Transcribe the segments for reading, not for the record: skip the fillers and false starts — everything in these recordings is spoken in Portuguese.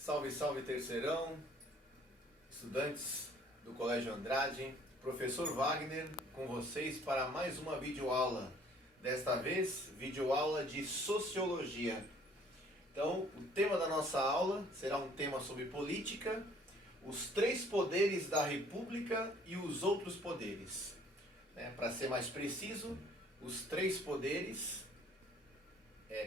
Salve, salve terceirão, estudantes do Colégio Andrade, professor Wagner com vocês para mais uma videoaula. Desta vez, videoaula de Sociologia. Então, o tema da nossa aula será um tema sobre política, os três poderes da República e os outros poderes. Para ser mais preciso, os três poderes,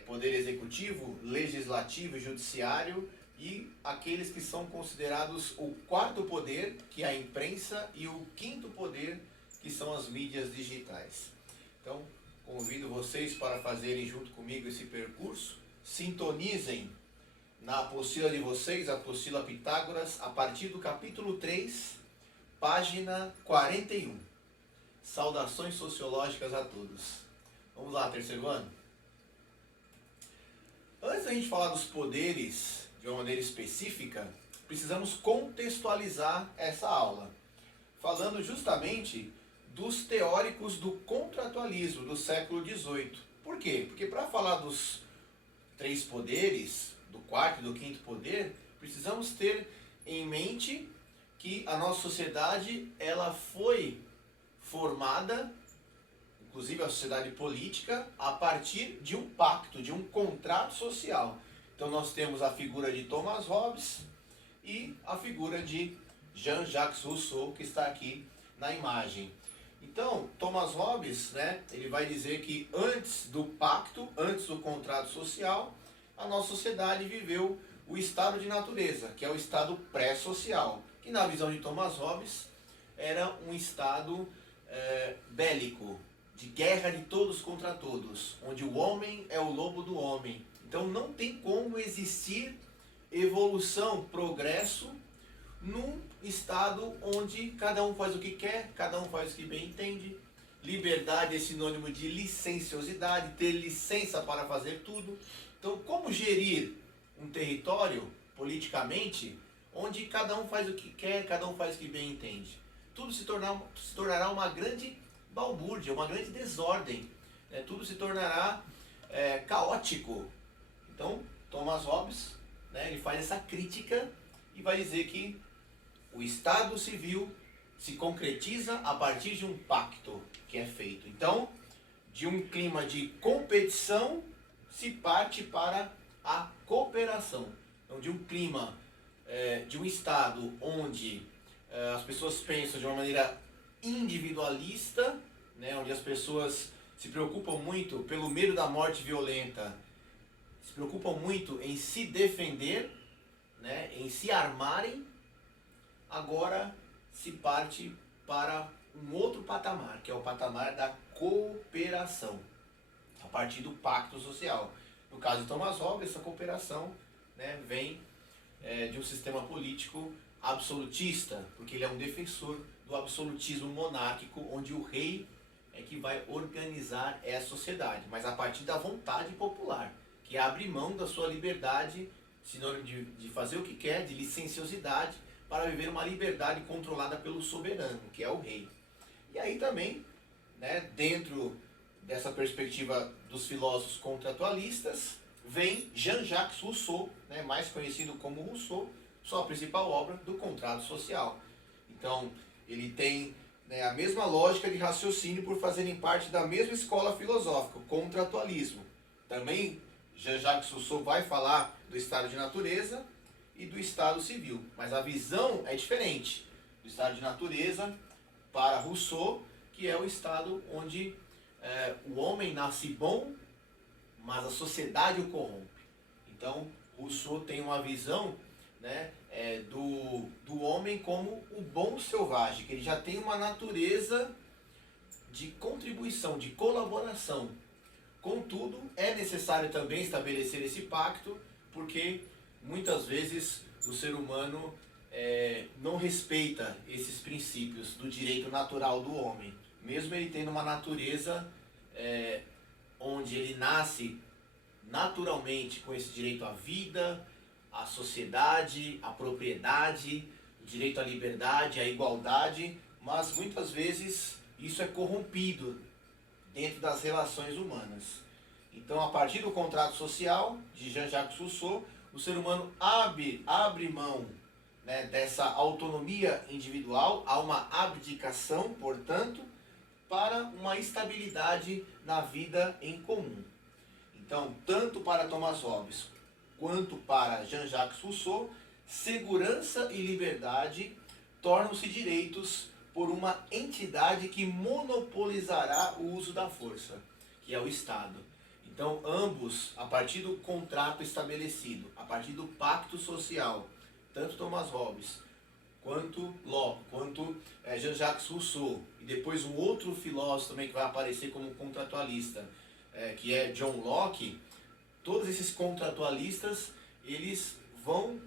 poder executivo, legislativo e judiciário, e aqueles que são considerados o quarto poder, que é a imprensa, e o quinto poder, que são as mídias digitais. Então, convido vocês para fazerem junto comigo esse percurso. Sintonizem na apostila de vocês, a apostila Pitágoras, a partir do capítulo 3, página 41. Saudações sociológicas a todos. Vamos lá, terceiro ano? Antes da gente falar dos poderes de uma maneira específica, precisamos contextualizar essa aula, falando justamente dos teóricos do contratualismo do século XVIII. Por quê? Porque para falar dos três poderes, do quarto e do quinto poder, precisamos ter em mente que a nossa sociedade ela foi formada, inclusive a sociedade política, a partir de um pacto, de um contrato social. Então nós temos a figura de Thomas Hobbes e a figura de Jean-Jacques Rousseau, que está aqui na imagem. Então, Thomas Hobbes, ele vai dizer que antes do pacto, antes do contrato social, a nossa sociedade viveu o estado de natureza, que é o estado pré-social, que na visão de Thomas Hobbes era um estado bélico, de guerra de todos contra todos, onde o homem é o lobo do homem. Então não tem como existir evolução, progresso, num estado onde cada um faz o que quer, cada um faz o que bem entende. Liberdade é sinônimo de licenciosidade, ter licença para fazer tudo. Então, como gerir um território politicamente onde cada um faz o que quer, cada um faz o que bem entende? Tudo se tornará uma grande balbúrdia, uma grande desordem. Tudo se tornará caótico. Então, Thomas Hobbes, ele faz essa crítica e vai dizer que o Estado civil se concretiza a partir de um pacto que é feito. Então, de um clima de competição, se parte para a cooperação. Então, de um clima, de um Estado onde as pessoas pensam de uma maneira individualista, onde as pessoas se preocupam muito pelo medo da morte violenta, se preocupam muito em se defender, em se armarem. Agora se parte para um outro patamar, que é o patamar da cooperação, a partir do pacto social. No caso de Thomas Hobbes, essa cooperação vem de um sistema político absolutista, porque ele é um defensor do absolutismo monárquico, onde o rei é que vai organizar essa sociedade, mas a partir da vontade popular, que abre mão da sua liberdade, sinônimo de fazer o que quer, de licenciosidade, para viver uma liberdade controlada pelo soberano, que é o rei. E aí também, dentro dessa perspectiva dos filósofos contratualistas, vem Jean-Jacques Rousseau, mais conhecido como Rousseau, sua principal obra, do contrato social. Então, ele tem a mesma lógica de raciocínio por fazerem parte da mesma escola filosófica, o contratualismo. Também Jean-Jacques Rousseau vai falar do estado de natureza e do estado civil, mas a visão é diferente do estado de natureza para Rousseau, que é o estado onde o homem nasce bom, mas a sociedade o corrompe. Então, Rousseau tem uma visão do homem como o bom selvagem, que ele já tem uma natureza de contribuição, de colaboração. Contudo, é necessário também estabelecer esse pacto, porque muitas vezes o ser humano não respeita esses princípios do direito natural do homem, mesmo ele tendo uma natureza onde ele nasce naturalmente com esse direito à vida, à sociedade, à propriedade, o direito à liberdade, à igualdade, mas muitas vezes isso é corrompido dentro das relações humanas. Então, a partir do contrato social de Jean-Jacques Rousseau, o ser humano abre mão, né, dessa autonomia individual, há uma abdicação, portanto, para uma estabilidade na vida em comum. Então, tanto para Thomas Hobbes quanto para Jean-Jacques Rousseau, segurança e liberdade tornam-se direitos por uma entidade que monopolizará o uso da força, que é o Estado. Então, ambos, a partir do contrato estabelecido, a partir do pacto social, tanto Thomas Hobbes quanto Locke, quanto Jean-Jacques Rousseau, e depois um outro filósofo também que vai aparecer como contratualista, que é John Locke, todos esses contratualistas, eles vão,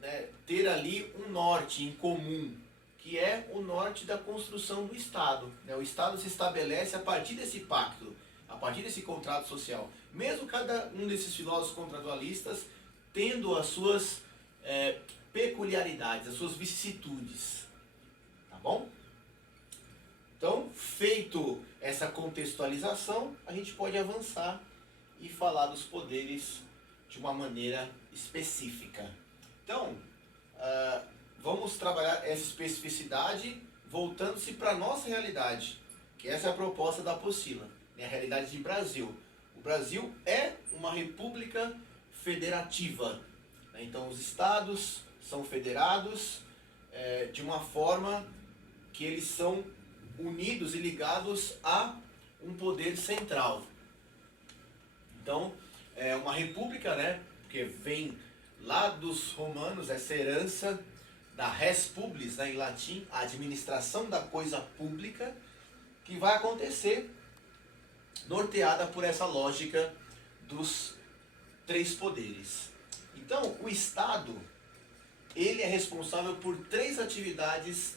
né, ter ali um norte em comum, que é o norte da construção do Estado. Né? O Estado se estabelece a partir desse pacto, a partir desse contrato social. Mesmo cada um desses filósofos contratualistas tendo as suas peculiaridades, as suas vicissitudes. Tá bom? Então, feito essa contextualização, a gente pode avançar e falar dos poderes de uma maneira específica. Então, vamos trabalhar essa especificidade voltando-se para a nossa realidade, que essa é a proposta da apostila, né? A realidade de Brasil. O Brasil é uma república federativa, né? Então, os estados são federados de uma forma que eles são unidos e ligados a um poder central. Então, é uma república, né? Porque vem lá dos romanos essa herança da res publis, né, em latim, a administração da coisa pública, que vai acontecer norteada por essa lógica dos três poderes. Então, o Estado, ele é responsável por três atividades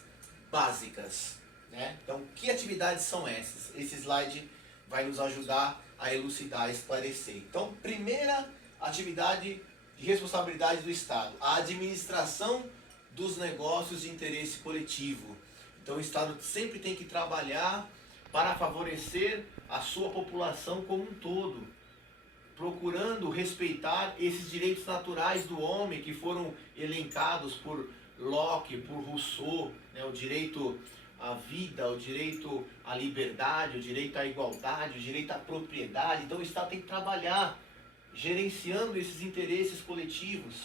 básicas, né? Então, que atividades são essas? Esse slide vai nos ajudar a elucidar, a esclarecer. Então, primeira atividade de responsabilidade do Estado, a administração dos negócios de interesse coletivo. Então, o Estado sempre tem que trabalhar para favorecer a sua população como um todo, procurando respeitar esses direitos naturais do homem que foram elencados por Locke, por Rousseau, né? O direito à vida, o direito à liberdade, o direito à igualdade, o direito à propriedade. Então o Estado tem que trabalhar gerenciando esses interesses coletivos.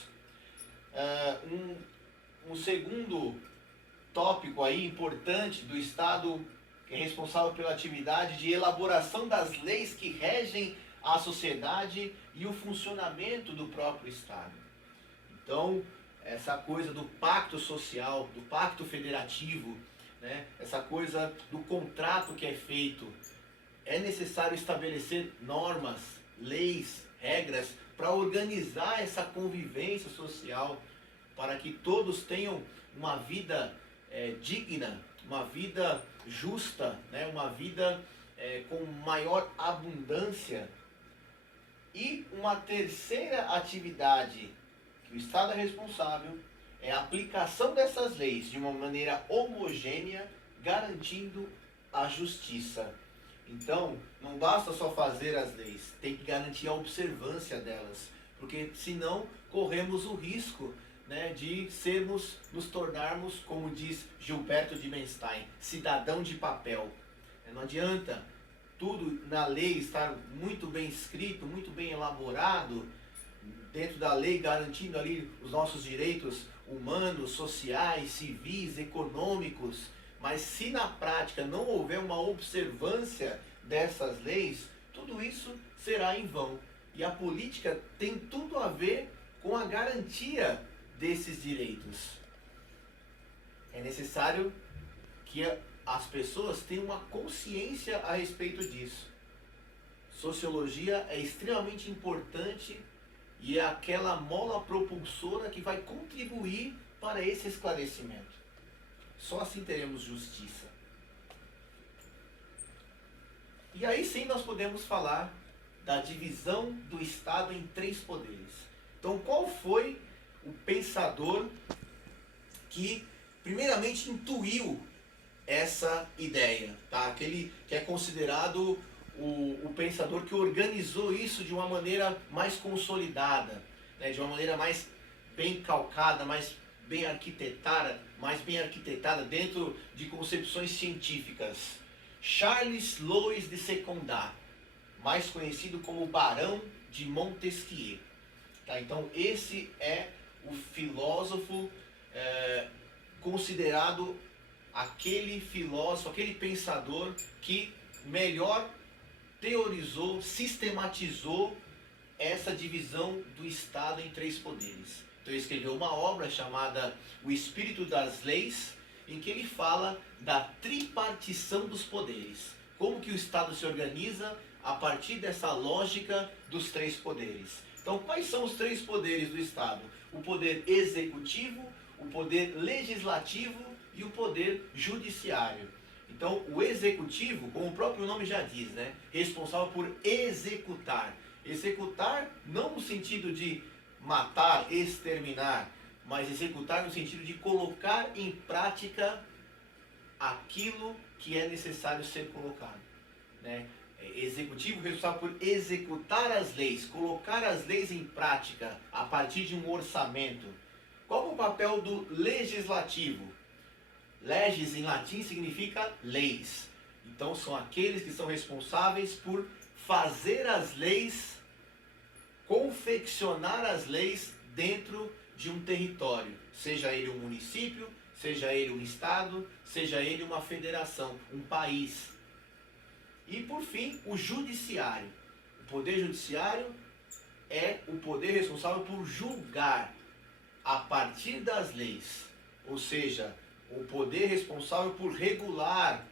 Um segundo tópico aí importante do Estado, que é responsável pela atividade de elaboração das leis que regem a sociedade e o funcionamento do próprio Estado. Então, essa coisa do pacto social, do pacto federativo, né? Essa coisa do contrato que é feito, é necessário estabelecer normas, leis, regras para organizar essa convivência social, para que todos tenham uma vida digna, uma vida justa, né? Uma vida com maior abundância. E uma terceira atividade que o Estado é responsável é a aplicação dessas leis de uma maneira homogênea, garantindo a justiça. Então, não basta só fazer as leis, tem que garantir a observância delas, porque senão corremos o risco, né, de nos tornarmos, como diz Gilberto de Menstein, cidadão de papel. Não adianta tudo na lei estar muito bem escrito, muito bem elaborado, dentro da lei garantindo ali os nossos direitos humanos, sociais, civis, econômicos, mas se na prática não houver uma observância dessas leis, tudo isso será em vão. E a política tem tudo a ver com a garantia desses direitos. É necessário que as pessoas tenham uma consciência a respeito disso. Sociologia é extremamente importante e é aquela mola propulsora que vai contribuir para esse esclarecimento. Só assim teremos justiça. E aí sim nós podemos falar da divisão do Estado em três poderes. Então, qual foi o pensador que primeiramente intuiu essa ideia, tá? Aquele que é considerado o pensador que organizou isso de uma maneira mais consolidada. né, de uma maneira mais bem calcada, mais bem arquitetada dentro de concepções científicas. Charles Louis de Secondat, mais conhecido como Barão de Montesquieu. Tá? Então esse é o filósofo considerado aquele filósofo, aquele pensador que melhor teorizou, sistematizou essa divisão do Estado em três poderes. Então ele escreveu uma obra chamada O Espírito das Leis, em que ele fala da tripartição dos poderes. Como que o Estado se organiza a partir dessa lógica dos três poderes. Então, quais são os três poderes do Estado? O poder executivo, o poder legislativo e o poder judiciário. Então, o executivo, como o próprio nome já diz, né, responsável por executar. Executar não no sentido de matar, exterminar, mas executar no sentido de colocar em prática aquilo que é necessário ser colocado, né? Executivo responsável por executar as leis, colocar as leis em prática a partir de um orçamento. Qual é o papel do legislativo? Leges em latim significa leis. Então são aqueles que são responsáveis por fazer as leis, confeccionar as leis dentro de um território, seja ele um município, seja ele um estado, seja ele uma federação, um país. E por fim, o judiciário. O poder judiciário é o poder responsável por julgar a partir das leis, ou seja, o poder responsável por regular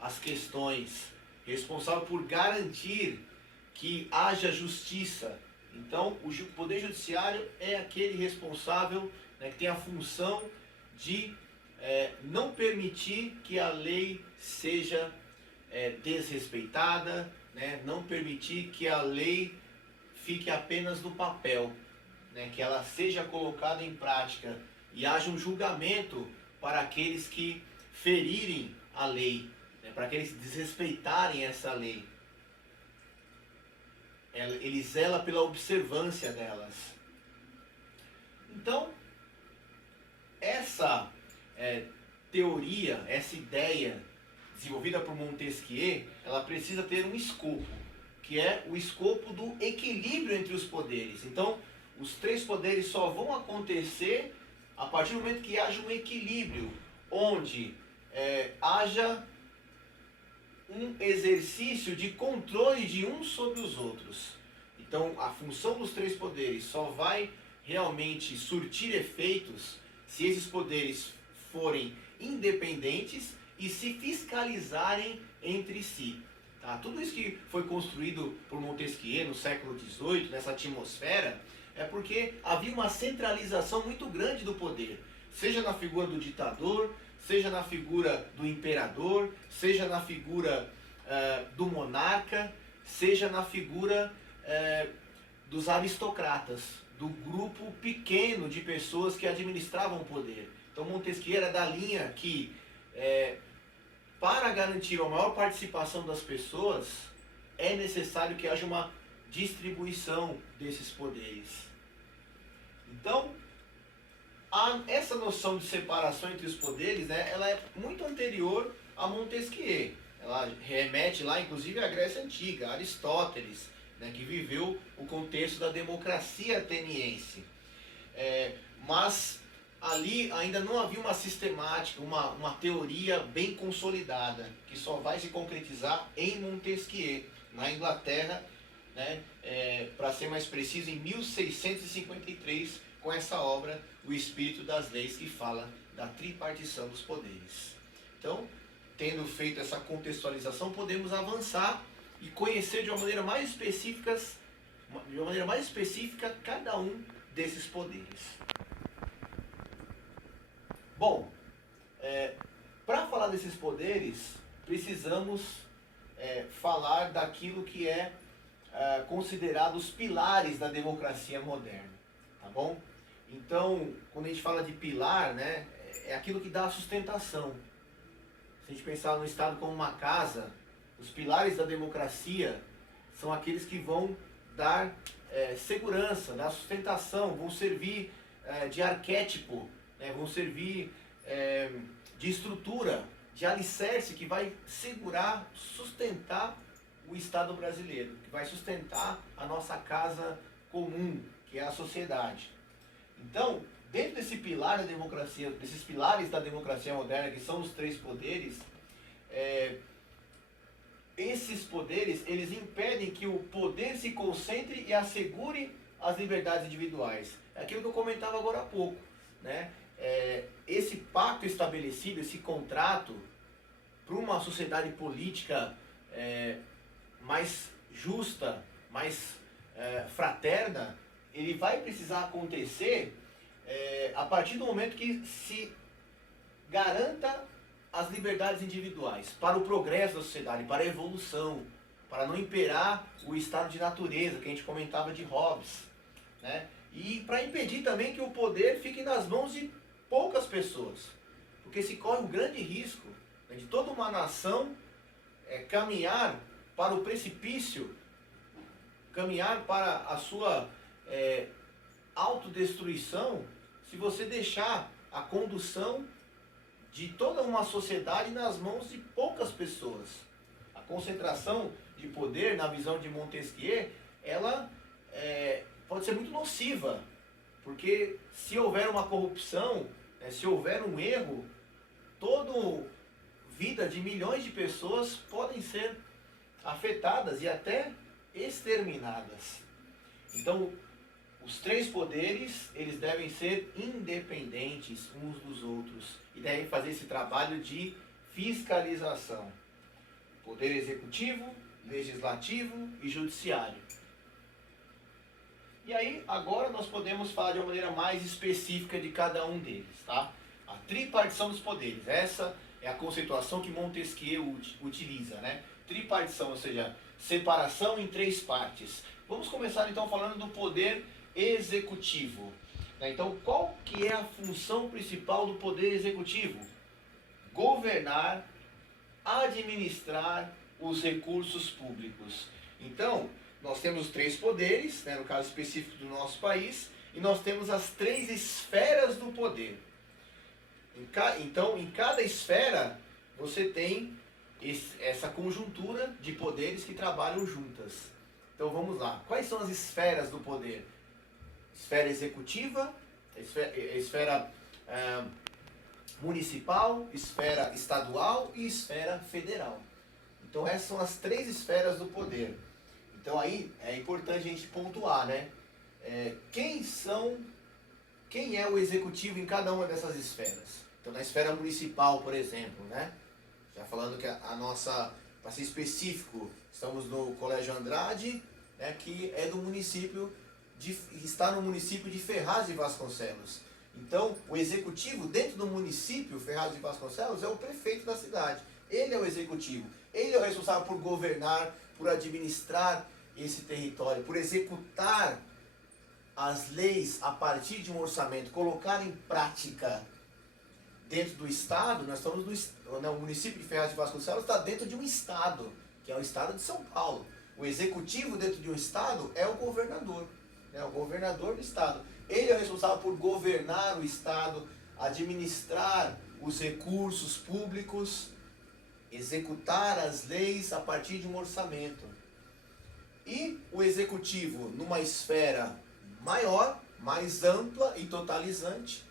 as questões, responsável por garantir que haja justiça. Então, o poder judiciário é aquele responsável, né, que tem a função de não permitir que a lei seja desrespeitada, né, não permitir que a lei fique apenas no papel, né, que ela seja colocada em prática e haja um julgamento para aqueles que ferirem a lei, né, para aqueles que desrespeitarem essa lei. Ele zela pela observância delas. Então, essa teoria, essa ideia desenvolvida por Montesquieu, ela precisa ter um escopo, que é o escopo do equilíbrio entre os poderes. Então, os três poderes só vão acontecer a partir do momento que haja um equilíbrio, onde haja um exercício de controle de uns sobre os outros. Então, a função dos três poderes só vai realmente surtir efeitos se esses poderes forem independentes e se fiscalizarem entre si. Tá? Tudo isso que foi construído por Montesquieu no século XVIII, nessa atmosfera, é porque havia uma centralização muito grande do poder, seja na figura do ditador, seja na figura do imperador, seja na figura do monarca, seja na figura dos aristocratas, do grupo pequeno de pessoas que administravam o poder. Então Montesquieu era da linha que, para garantir a maior participação das pessoas, é necessário que haja uma distribuição desses poderes. Então, essa noção de separação entre os poderes, né, ela é muito anterior a Montesquieu. Ela remete lá, inclusive, à Grécia Antiga, Aristóteles, né, que viveu o contexto da democracia ateniense. Mas ali ainda não havia uma sistemática, uma teoria bem consolidada, que só vai se concretizar em Montesquieu, na Inglaterra, né, para ser mais preciso, em 1653, com essa obra, O Espírito das Leis, que fala da tripartição dos poderes. Então, tendo feito essa contextualização, podemos avançar e conhecer de uma maneira mais específica cada um desses poderes. Bom, para falar desses poderes, precisamos falar daquilo que é considerado os pilares da democracia moderna, tá bom? Então, quando a gente fala de pilar, né, é aquilo que dá a sustentação. Se a gente pensar no Estado como uma casa, os pilares da democracia são aqueles que vão dar segurança, dar sustentação, vão servir de arquétipo, né? Vão servir de estrutura, de alicerce que vai segurar, sustentar o Estado brasileiro, que vai sustentar a nossa casa comum, que é a sociedade. Então, dentro desse pilar da democracia, desses pilares da democracia moderna, que são os três poderes, esses poderes, eles impedem que o poder se concentre e assegure as liberdades individuais. É aquilo que eu comentava agora há pouco, né? Esse pacto estabelecido, esse contrato para uma sociedade política mais justa, mais fraterna, ele vai precisar acontecer a partir do momento que se garanta as liberdades individuais para o progresso da sociedade, para a evolução, para não imperar o estado de natureza que a gente comentava de Hobbes, né? E para impedir também que o poder fique nas mãos de poucas pessoas, porque se corre um grande risco, né, de toda uma nação caminhar para o precipício, caminhar para a sua autodestruição, se você deixar a condução de toda uma sociedade nas mãos de poucas pessoas. A concentração de poder, na visão de Montesquieu, ela pode ser muito nociva, porque se houver uma corrupção, se houver um erro, toda vida de milhões de pessoas podem ser afetadas e até exterminadas. Então, os três poderes, eles devem ser independentes uns dos outros e devem fazer esse trabalho de fiscalização. Poder executivo, legislativo e judiciário. E aí, agora nós podemos falar de uma maneira mais específica de cada um deles, tá? A tripartição dos poderes. Essa é a conceituação que Montesquieu utiliza, né? Tripartição, ou seja, separação em três partes. Vamos começar então falando do poder executivo. Então, qual que é a função principal do poder executivo? Governar, administrar os recursos públicos. Então, nós temos três poderes, né, no caso específico do nosso país, e nós temos as três esferas do poder. Então, em cada esfera, você tem essa conjuntura de poderes que trabalham juntas. Então, vamos lá. Quais são as esferas do poder? Esfera executiva, esfera municipal, esfera estadual e esfera federal. Então, essas são as três esferas do poder. Então, aí é importante a gente pontuar, né? Quem é o executivo em cada uma dessas esferas? Então, na esfera municipal, por exemplo, né? Já falando que a nossa, para ser específico, estamos no Colégio Andrade, né, que é do município, está no município de Ferraz de Vasconcelos. Então, o executivo dentro do município, Ferraz de Vasconcelos, é o prefeito da cidade. Ele é o executivo. Ele é o responsável por governar, por administrar esse território, por executar as leis a partir de um orçamento, colocar em prática dentro do estado. Nós estamos no município de Ferraz de Vasconcelos, está dentro de um estado, que é o estado de São Paulo. O executivo dentro de um estado é o governador, né? O governador do estado. Ele é o responsável por governar o estado, administrar os recursos públicos, executar as leis a partir de um orçamento. E o executivo, numa esfera maior, mais ampla e totalizante,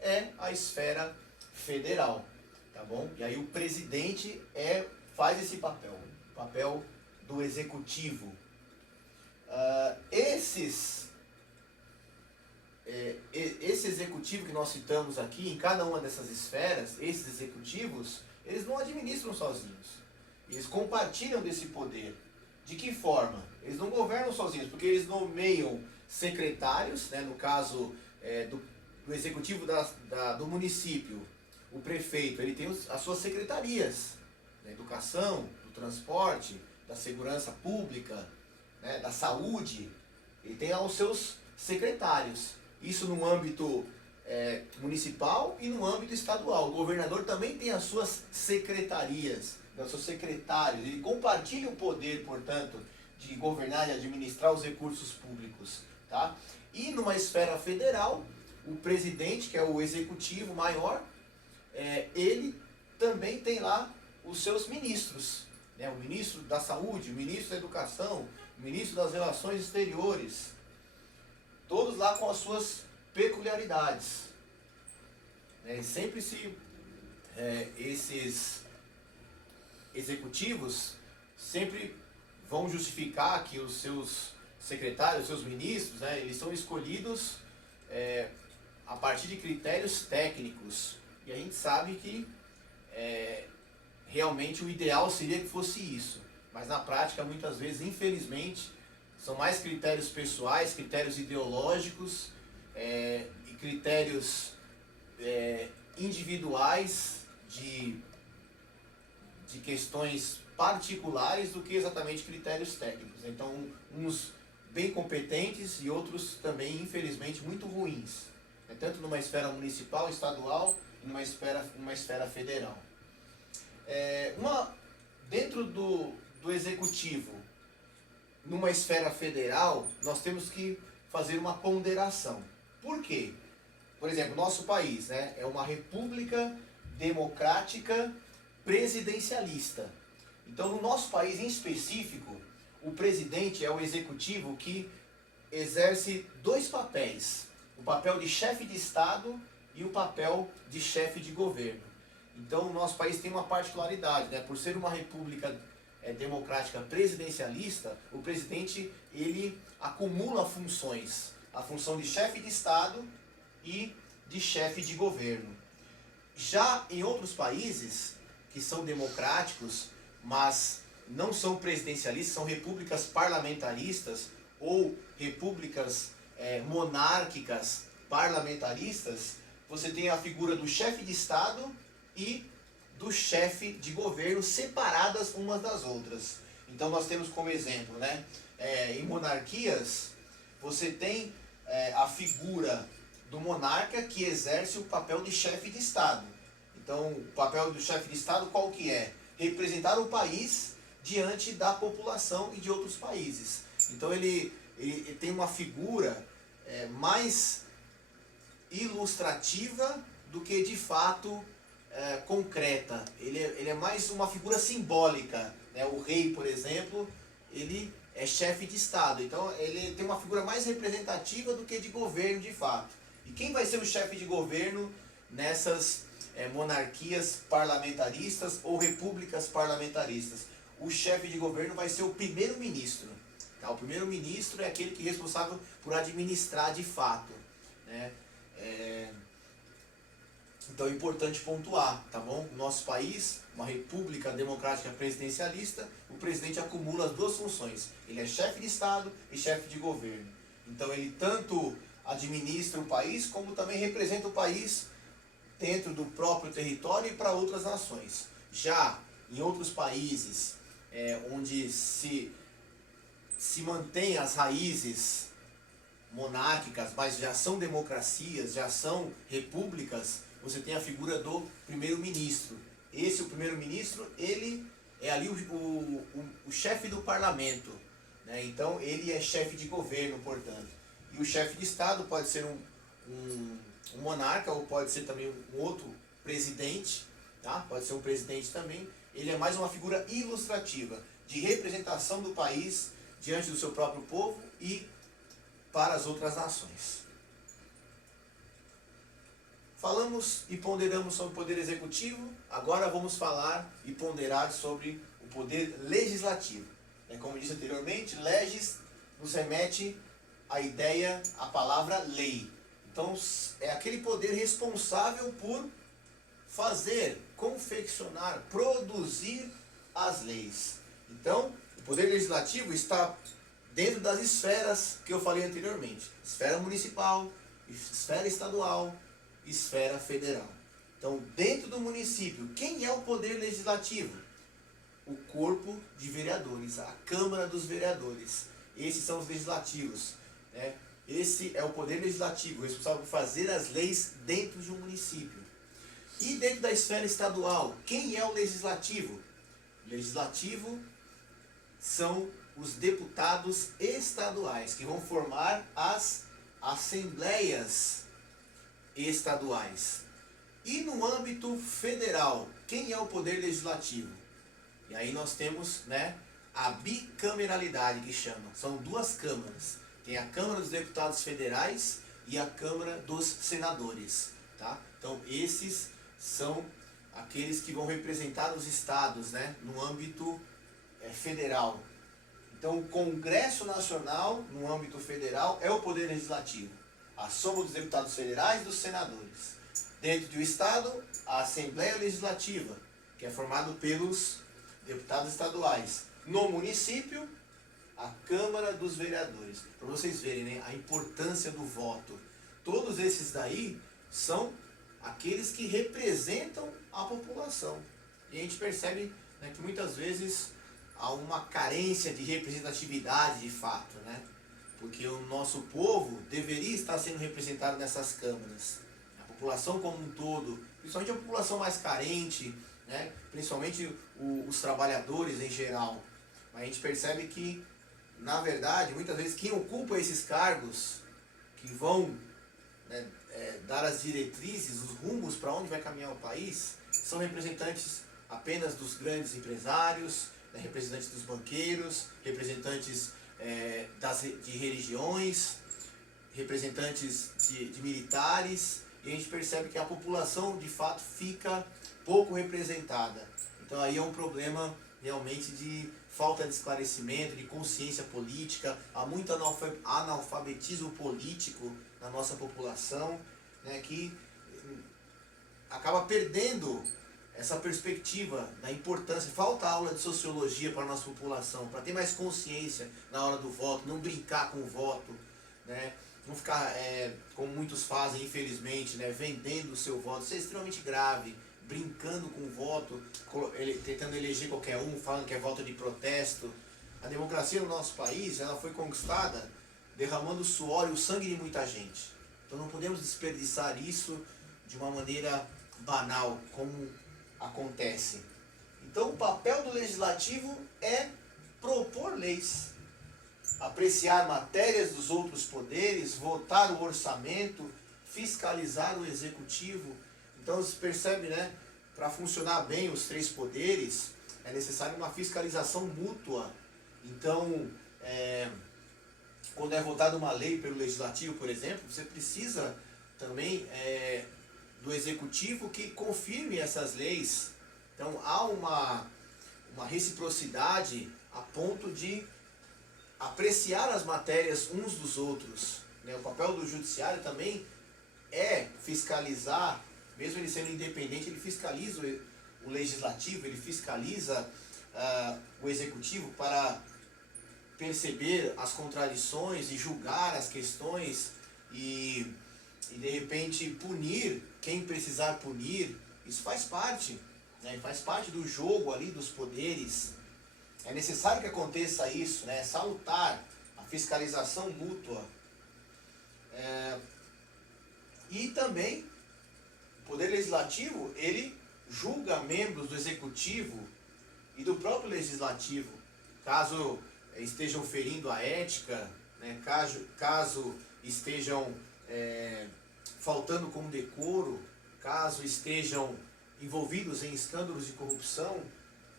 é a esfera federal, tá bom? E aí o presidente faz esse papel, o papel do executivo. Esse executivo que nós citamos aqui, em cada uma dessas esferas, esses executivos, eles não administram sozinhos. Eles compartilham desse poder. De que forma? Eles não governam sozinhos, porque eles nomeiam secretários, né, no caso do executivo do município, o prefeito, ele tem as suas secretarias, da educação, do transporte, da segurança pública, né, da saúde. Ele tem lá os seus secretários. Isso no âmbito municipal e no âmbito estadual. O governador também tem as suas secretarias, os seus secretários. Ele compartilha o poder, portanto, de governar e administrar os recursos públicos, tá? E numa esfera federal, o presidente, que é o executivo maior, ele também tem lá os seus ministros, né? O ministro da Saúde, o ministro da Educação, o ministro das Relações Exteriores, todos lá com as suas peculiaridades. E sempre esses executivos sempre vão justificar que os seus secretários, os seus ministros, né, eles são escolhidos a partir de critérios técnicos. E a gente sabe que realmente o ideal seria que fosse isso. Mas na prática, muitas vezes, infelizmente, são mais critérios pessoais, critérios ideológicos e critérios individuais de questões particulares do que exatamente critérios técnicos. Então, uns bem competentes e outros também, infelizmente, muito ruins. Tanto numa esfera municipal, estadual e numa esfera federal. Dentro do executivo, numa esfera federal, nós temos que fazer uma ponderação. Por quê? Por exemplo, nosso país, né, é uma república democrática presidencialista. Então, no nosso país em específico, o presidente é o executivo que exerce dois papéis: o papel de chefe de Estado e o papel de chefe de governo. Então, o nosso país tem uma particularidade, né? Por ser uma república democrática presidencialista, o presidente ele acumula funções, a função de chefe de Estado e de chefe de governo. Já em outros países que são democráticos, mas não são presidencialistas, são repúblicas parlamentaristas ou repúblicas monárquicas parlamentaristas, você tem a figura do chefe de Estado e do chefe de governo separadas umas das outras. Então nós temos como exemplo, né, em monarquias, você tem a figura do monarca que exerce o papel de chefe de Estado. Então o papel do chefe de Estado qual que é? Representar o país diante da população e de outros países. Então ele tem uma figura mais ilustrativa do que de fato concreta. Ele é mais uma figura simbólica, né? O rei, por exemplo, ele é chefe de Estado, então ele tem uma figura mais representativa do que de governo de fato. E quem vai ser o chefe de governo nessas monarquias parlamentaristas ou repúblicas parlamentaristas? O chefe de governo vai ser o primeiro-ministro. Tá? O primeiro-ministro é aquele que é responsável por administrar de fato, né? Então é importante pontuar, tá bom? No nosso país, uma república democrática presidencialista, o presidente acumula as duas funções. Ele é chefe de Estado e chefe de governo. Então ele tanto administra o país, como também representa o país dentro do próprio território e para outras nações. Já em outros países, onde se mantém as raízes monárquicas, mas já são democracias, já são repúblicas, você tem a figura do primeiro-ministro. O primeiro-ministro, ele é ali o chefe do parlamento, né? Então ele é chefe de governo, portanto. E o chefe de Estado pode ser um monarca, ou pode ser também um outro presidente, tá? Pode ser um presidente também. Ele é mais uma figura ilustrativa, de representação do país diante do seu próprio povo e para as outras nações. Falamos e ponderamos sobre o poder executivo, agora vamos falar e ponderar sobre o poder legislativo. Como disse anteriormente, legis nos remete à ideia, à palavra lei. Então é aquele poder responsável por fazer, confeccionar, produzir as leis. Então, o poder legislativo está dentro das esferas que eu falei anteriormente. Esfera municipal, esfera estadual, esfera federal. Então, dentro do município, quem é o poder legislativo? O corpo de vereadores, a Câmara dos Vereadores. Esses são os legislativos, né? Esse é o poder legislativo, responsável por fazer as leis dentro de um município. E dentro da esfera estadual, quem é o legislativo? O legislativo são os deputados estaduais, que vão formar as assembleias estaduais. E no âmbito federal, quem é o poder legislativo? E aí nós temos, né, a bicameralidade, que chama. São duas câmaras. Tem a Câmara dos Deputados Federais e a Câmara dos Senadores. Tá? Então esses são aqueles que vão representar os estados, né, no âmbito federal. Então o Congresso Nacional, no âmbito federal, é o poder legislativo. A soma dos deputados federais e dos senadores. Dentro do estado, a Assembleia Legislativa, que é formada pelos deputados estaduais. No município, a Câmara dos Vereadores. Para vocês verem, né, a importância do voto. Todos esses daí são aqueles que representam a população. E a gente percebe, né, que muitas vezes há uma carência de representatividade de fato, né? Porque o nosso povo deveria estar sendo representado nessas câmaras. A população como um todo, principalmente a população mais carente, né? Principalmente os trabalhadores em geral. Mas a gente percebe que, na verdade, muitas vezes quem ocupa esses cargos, que vão, né, dar as diretrizes, os rumos para onde vai caminhar o país, são representantes apenas dos grandes empresários, né, representantes dos banqueiros, representantes de religiões, representantes de militares, e a gente percebe que a população de fato fica pouco representada. Então aí é um problema realmente de falta de esclarecimento, de consciência política, há muito analfabetismo político na nossa população, né, que acaba perdendo essa perspectiva da importância. Falta aula de sociologia para a nossa população, para ter mais consciência na hora do voto, não brincar com o voto, né? Não ficar, como muitos fazem, infelizmente, né, vendendo o seu voto. Isso é extremamente grave, brincando com o voto, tentando eleger qualquer um, falando que é voto de protesto. A democracia no nosso país, ela foi conquistada derramando o suor e o sangue de muita gente. Então não podemos desperdiçar isso de uma maneira banal, como acontece. Então o papel do legislativo é propor leis, apreciar matérias dos outros poderes, votar o orçamento, fiscalizar o executivo. Então você percebe, né, para funcionar bem os três poderes, é necessário uma fiscalização mútua. Então, quando é votada uma lei pelo legislativo, por exemplo, você precisa também do executivo que confirme essas leis. Então há uma reciprocidade a ponto de apreciar as matérias uns dos outros, né? O papel do judiciário também é fiscalizar, mesmo ele sendo independente, ele fiscaliza o legislativo, ele fiscaliza o executivo para perceber as contradições e julgar as questões e de repente punir quem precisar punir. Isso faz parte, né? Faz parte do jogo ali dos poderes. É necessário que aconteça isso, né? É salutar a fiscalização mútua. E também o poder legislativo, ele julga membros do executivo e do próprio legislativo, caso estejam ferindo a ética, né? Caso estejam faltando com decoro, caso estejam envolvidos em escândalos de corrupção.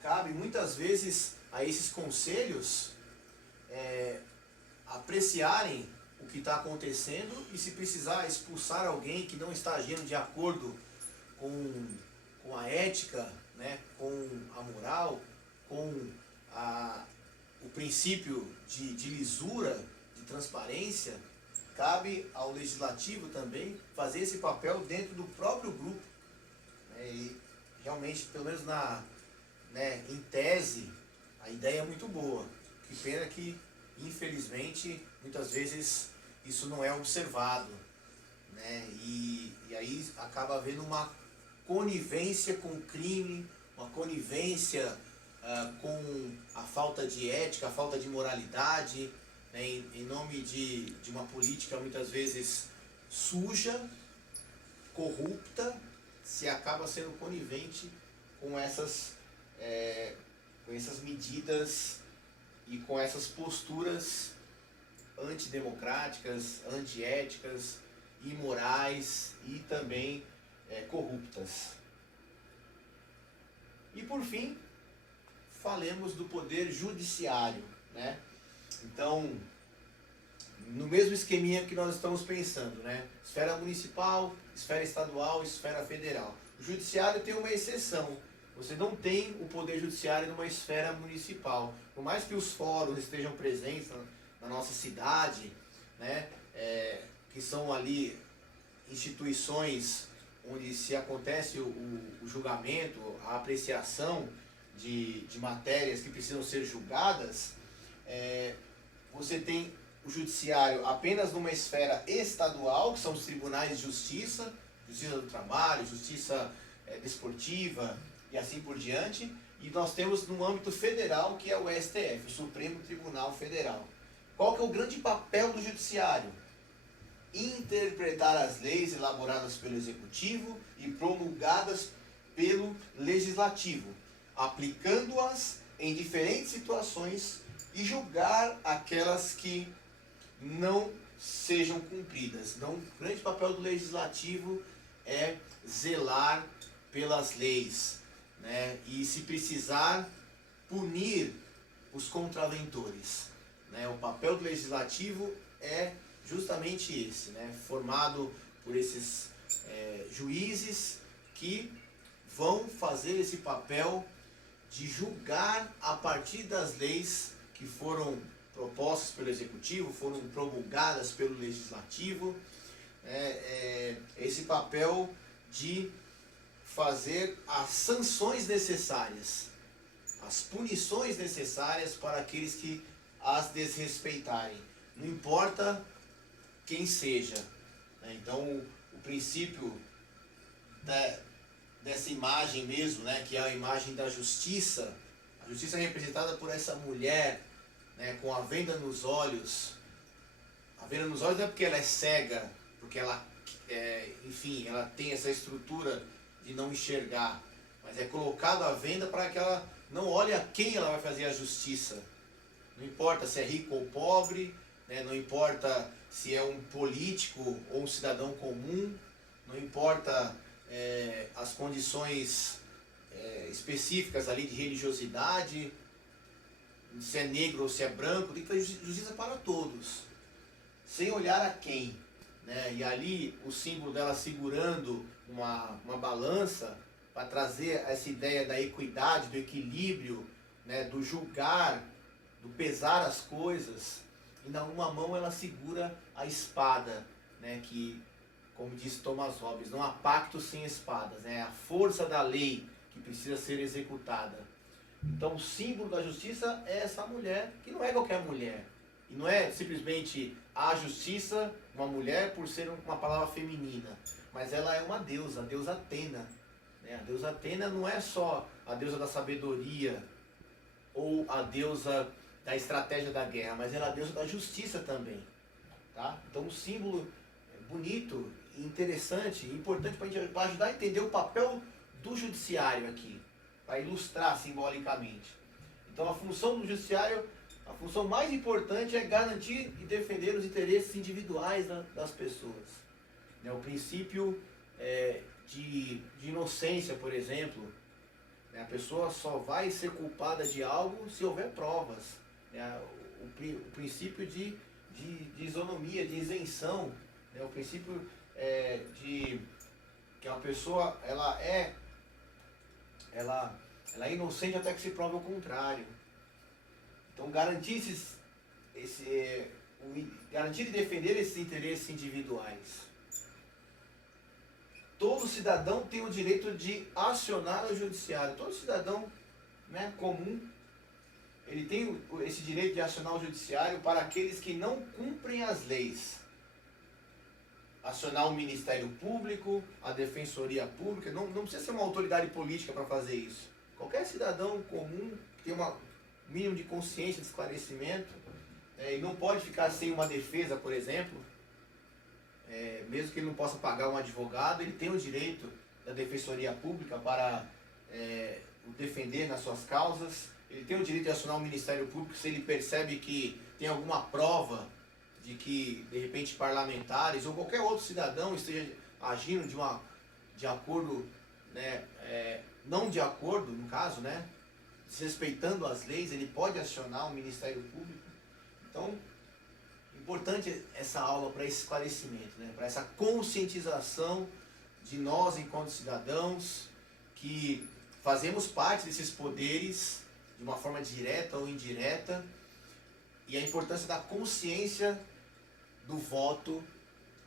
Cabe muitas vezes a esses conselhos apreciarem o que está acontecendo e, se precisar, expulsar alguém que não está agindo de acordo com a ética, né, com a moral, com o princípio de lisura, de transparência. Cabe ao legislativo também fazer esse papel dentro do próprio grupo. E realmente, pelo menos em tese, a ideia é muito boa. Que pena que, infelizmente, muitas vezes isso não é observado, né? E aí acaba havendo uma conivência com o crime, uma conivência com a falta de ética, a falta de moralidade, né? Em nome de uma política muitas vezes suja, corrupta, se acaba sendo conivente com essas medidas e com essas posturas antidemocráticas, antiéticas, imorais e também corruptas. E por fim, falemos do poder judiciário, né? Então, no mesmo esqueminha que nós estamos pensando, né? Esfera municipal, esfera estadual, esfera federal. O judiciário tem uma exceção. Você não tem o poder judiciário numa esfera municipal. Por mais que os fóruns estejam presentes na nossa cidade, né? Que são ali instituições onde se acontece o julgamento, a apreciação de matérias que precisam ser julgadas, você tem o judiciário apenas numa esfera estadual, que são os tribunais de justiça, justiça do trabalho, justiça desportiva e assim por diante, e nós temos no âmbito federal, que é o STF, o Supremo Tribunal Federal. Qual que é o grande papel do judiciário? Interpretar as leis elaboradas pelo Executivo e promulgadas pelo Legislativo, aplicando-as em diferentes situações e julgar aquelas que não sejam cumpridas. Então, o grande papel do Legislativo é zelar pelas leis, né? E, se precisar, punir os contraventores, né? O papel do Legislativo é justamente esse, né? Formado por esses juízes que vão fazer esse papel de julgar a partir das leis que foram propostas pelo Executivo, foram promulgadas pelo Legislativo, esse papel de fazer as sanções necessárias, as punições necessárias para aqueles que as desrespeitarem, não importa quem seja, né? Então, o princípio dessa imagem mesmo, né, que é a imagem da justiça, a justiça é representada por essa mulher, né, com a venda nos olhos. A venda nos olhos não é porque ela é cega, porque ela, enfim, ela tem essa estrutura de não enxergar, mas é colocado à venda para que ela não olhe a quem ela vai fazer a justiça. Não importa se é rico ou pobre, né, não importa se é um político ou um cidadão comum, não importa as condições específicas ali de religiosidade, se é negro ou se é branco, tem que ter justiça para todos, sem olhar a quem, né? E ali o símbolo dela segurando uma balança para trazer essa ideia da equidade, do equilíbrio, né? Do julgar, do pesar as coisas, e na uma mão ela segura a espada, né? Que, como disse Thomas Hobbes, não há pacto sem espadas, né? A força da lei que precisa ser executada. Então, o símbolo da justiça é essa mulher, que não é qualquer mulher. E não é simplesmente a justiça, uma mulher, por ser uma palavra feminina. Mas ela é uma deusa, a deusa Atena, né? A deusa Atena não é só a deusa da sabedoria ou a deusa da estratégia da guerra, mas ela é a deusa da justiça também. Tá? Então, o símbolo é bonito, interessante, importante para ajudar a entender o papel do judiciário aqui, para ilustrar simbolicamente. Então, a função do judiciário, a função mais importante é garantir e defender os interesses individuais das pessoas. O princípio de inocência, por exemplo, a pessoa só vai ser culpada de algo se houver provas. O princípio de isonomia, de isenção, o princípio de que a pessoa ela é inocente até que se prove o contrário. Então, garantir garantir e defender esses interesses individuais. Todo cidadão tem o direito de acionar o judiciário. Todo cidadão, né, comum, ele tem esse direito de acionar o judiciário para aqueles que não cumprem as leis. Acionar o Ministério Público, a Defensoria Pública, não precisa ser uma autoridade política para fazer isso. Qualquer cidadão comum que tem um mínimo de consciência, de esclarecimento, e não pode ficar sem uma defesa, por exemplo, mesmo que ele não possa pagar um advogado, ele tem o direito da Defensoria Pública para o defender nas suas causas, ele tem o direito de acionar o Ministério Público se ele percebe que tem alguma prova de que, de repente, parlamentares ou qualquer outro cidadão esteja agindo de acordo, né, não de acordo, no caso, né, desrespeitando as leis, ele pode acionar o Ministério Público. Então, importante essa aula para esse esclarecimento, né, para essa conscientização de nós, enquanto cidadãos, que fazemos parte desses poderes de uma forma direta ou indireta, e a importância da consciência do voto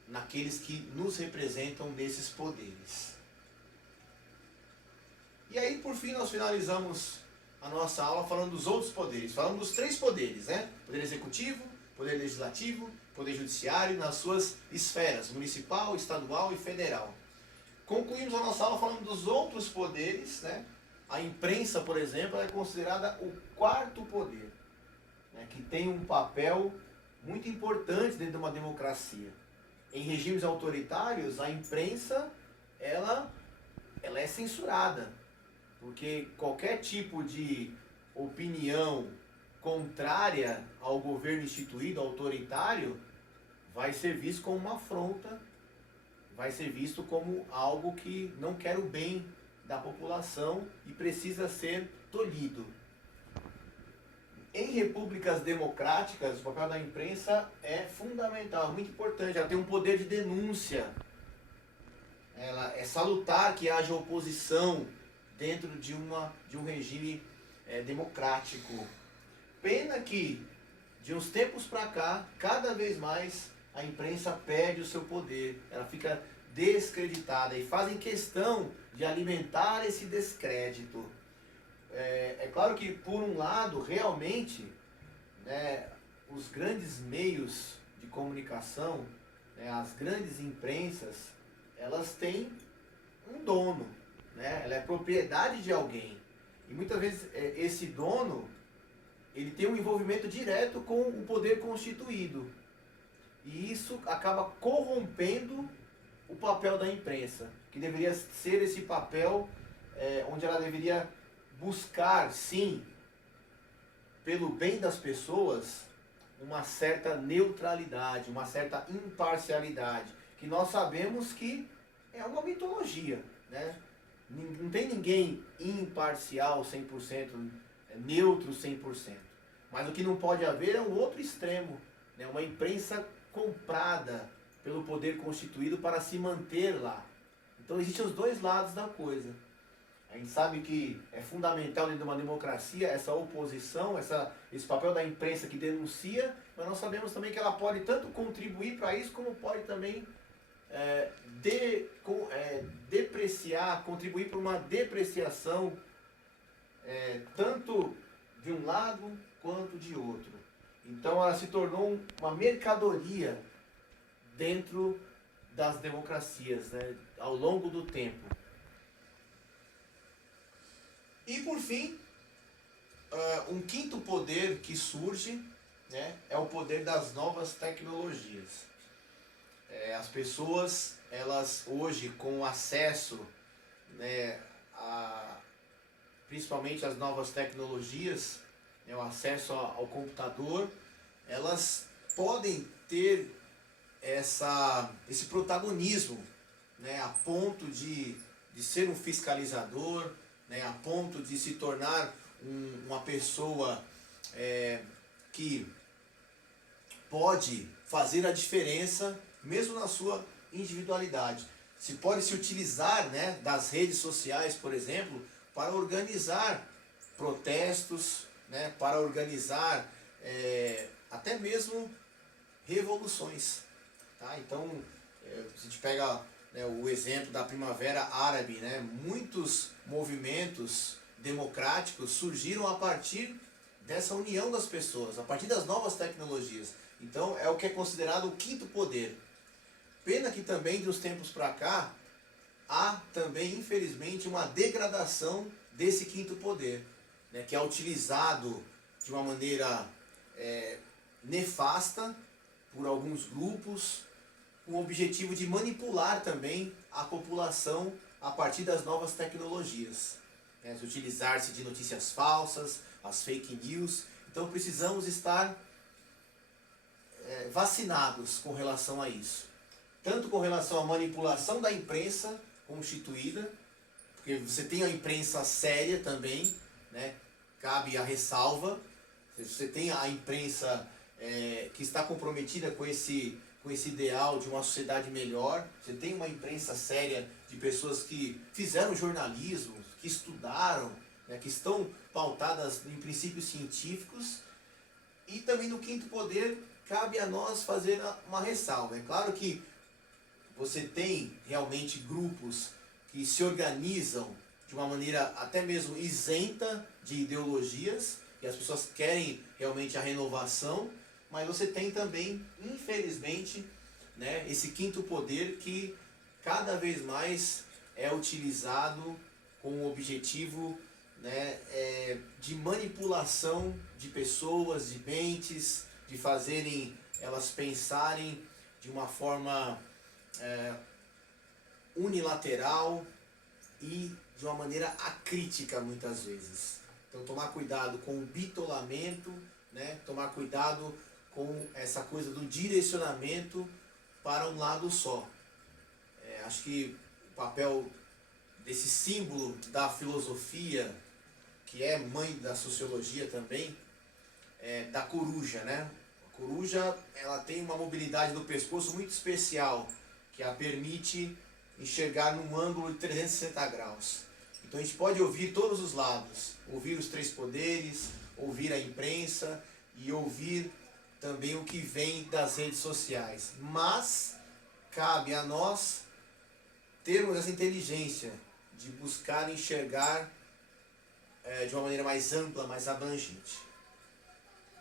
naqueles que nos representam nesses poderes. E aí, por fim, nós finalizamos a nossa aula falando dos outros poderes. Falamos dos 3 poderes, né? Poder executivo, poder legislativo, poder judiciário, nas suas esferas, municipal, estadual e federal. Concluímos a nossa aula falando dos outros poderes, né? A imprensa, por exemplo, é considerada o 4º poder, né? Que tem um papel muito importante dentro de uma democracia. Em regimes autoritários, a imprensa ela é censurada, porque qualquer tipo de opinião contrária ao governo instituído, autoritário, vai ser visto como uma afronta, vai ser visto como algo que não quer o bem da população e precisa ser tolhido. Em repúblicas democráticas, o papel da imprensa é fundamental, muito importante. Ela tem um poder de denúncia. É salutar que haja oposição dentro de um regime democrático. Pena que, de uns tempos para cá, cada vez mais a imprensa perde o seu poder. Ela fica descreditada e fazem questão de alimentar esse descrédito. É claro que, por um lado, realmente, né, os grandes meios de comunicação, né, as grandes imprensas, elas têm um dono, né? Ela é propriedade de alguém. E muitas vezes esse dono, ele tem um envolvimento direto com o poder constituído. E isso acaba corrompendo o papel da imprensa, que deveria ser esse papel onde ela deveria buscar, sim, pelo bem das pessoas, uma certa neutralidade, uma certa imparcialidade, que nós sabemos que é uma mitologia, né? Não tem ninguém imparcial 100%, neutro 100%. Mas o que não pode haver é um outro extremo, né? Uma imprensa comprada pelo poder constituído para se manter lá. Então existem os 2 lados da coisa. A gente sabe que é fundamental dentro de uma democracia essa oposição, esse papel da imprensa que denuncia, mas nós sabemos também que ela pode tanto contribuir para isso, como pode também depreciar, contribuir para uma depreciação tanto de um lado quanto de outro. Então ela se tornou uma mercadoria dentro das democracias, né, ao longo do tempo. E por fim, um 5º poder que surge, né, é o poder das novas tecnologias. As pessoas, elas hoje com acesso, né, principalmente às novas tecnologias, né, o acesso ao computador, elas podem ter esse protagonismo, né, a ponto de ser um fiscalizador, né, a ponto de se tornar uma pessoa que pode fazer a diferença, mesmo na sua individualidade. Se pode se utilizar, né, das redes sociais, por exemplo, para organizar protestos, né, para organizar até mesmo revoluções. Tá? Então, se a gente pega, né, o exemplo da Primavera Árabe, né, muitos movimentos democráticos surgiram a partir dessa união das pessoas, a partir das novas tecnologias. Então, é o que é considerado o 5º poder. Pena que também, de uns tempos para cá, há também, infelizmente, uma degradação desse 5º poder, né, que é utilizado de uma maneira nefasta por alguns grupos, com o objetivo de manipular também a população a partir das novas tecnologias. né, utilizar-se de notícias falsas, as fake news. Então precisamos estar vacinados com relação a isso. Tanto com relação à manipulação da imprensa constituída, porque você tem a imprensa séria também, né? Cabe a ressalva. Você tem a imprensa que está comprometida com esse ideal de uma sociedade melhor. Você tem uma imprensa séria de pessoas que fizeram jornalismo, que estudaram, né? Que estão pautadas em princípios científicos. E também no quinto poder, cabe a nós fazer uma ressalva. É claro que você tem realmente grupos que se organizam de uma maneira até mesmo isenta de ideologias, e as pessoas querem realmente a renovação, mas você tem também, infelizmente, né, esse quinto poder que cada vez mais é utilizado com o objetivo, né, de manipulação de pessoas, de mentes, de fazerem elas pensarem de uma forma unilateral e de uma maneira acrítica muitas vezes. Então tomar cuidado com o bitolamento, né? Tomar cuidado com essa coisa do direcionamento para um lado só. Acho que o papel desse símbolo da filosofia, que é mãe da sociologia também, da coruja, né? A coruja, ela tem uma mobilidade do pescoço muito especial, que a permite enxergar num ângulo de 360 graus. Então a gente pode ouvir todos os lados, ouvir os três poderes, ouvir a imprensa e ouvir também o que vem das redes sociais. Mas cabe a nós termos essa inteligência de buscar enxergar de uma maneira mais ampla, mais abrangente.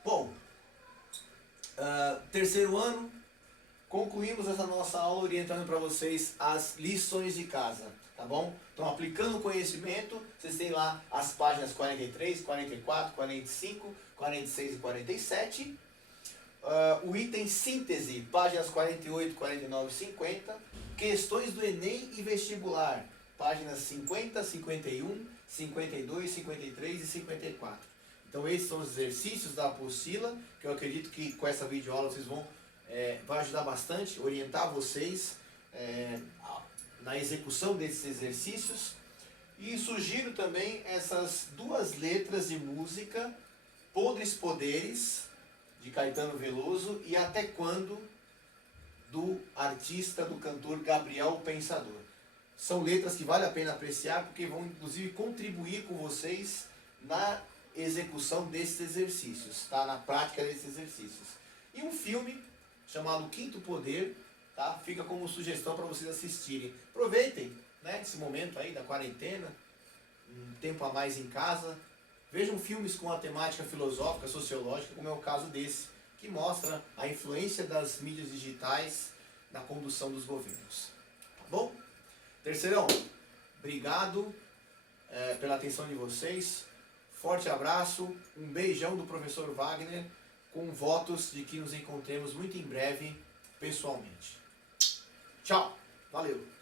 Bom, terceiro ano, concluímos essa nossa aula orientando para vocês as lições de casa, tá bom? Então, aplicando o conhecimento, vocês têm lá as páginas 43, 44, 45, 46 e 47. O item síntese, páginas 48, 49 e 50. Questões do Enem e vestibular, páginas 50, 51, 52, 53 e 54. Então, esses são os exercícios da apostila, que eu acredito que com essa videoaula vocês vai ajudar bastante, orientar vocês na execução desses exercícios. E sugiro também essas duas letras de música, Podres Poderes, de Caetano Veloso, e Até Quando, do artista, do cantor Gabriel Pensador. São letras que vale a pena apreciar, porque vão inclusive contribuir com vocês na execução desses exercícios, tá? Na prática desses exercícios. E um filme chamado Quinto Poder, tá? Fica como sugestão para vocês assistirem. Aproveitem, né, esse momento aí da quarentena, um tempo a mais em casa. Vejam filmes com a temática filosófica, sociológica, como é o caso desse, que mostra a influência das mídias digitais na condução dos governos. Tá bom? Terceirão, obrigado pela atenção de vocês. Forte abraço, um beijão do professor Wagner, com votos de que nos encontremos muito em breve, pessoalmente. Tchau, valeu!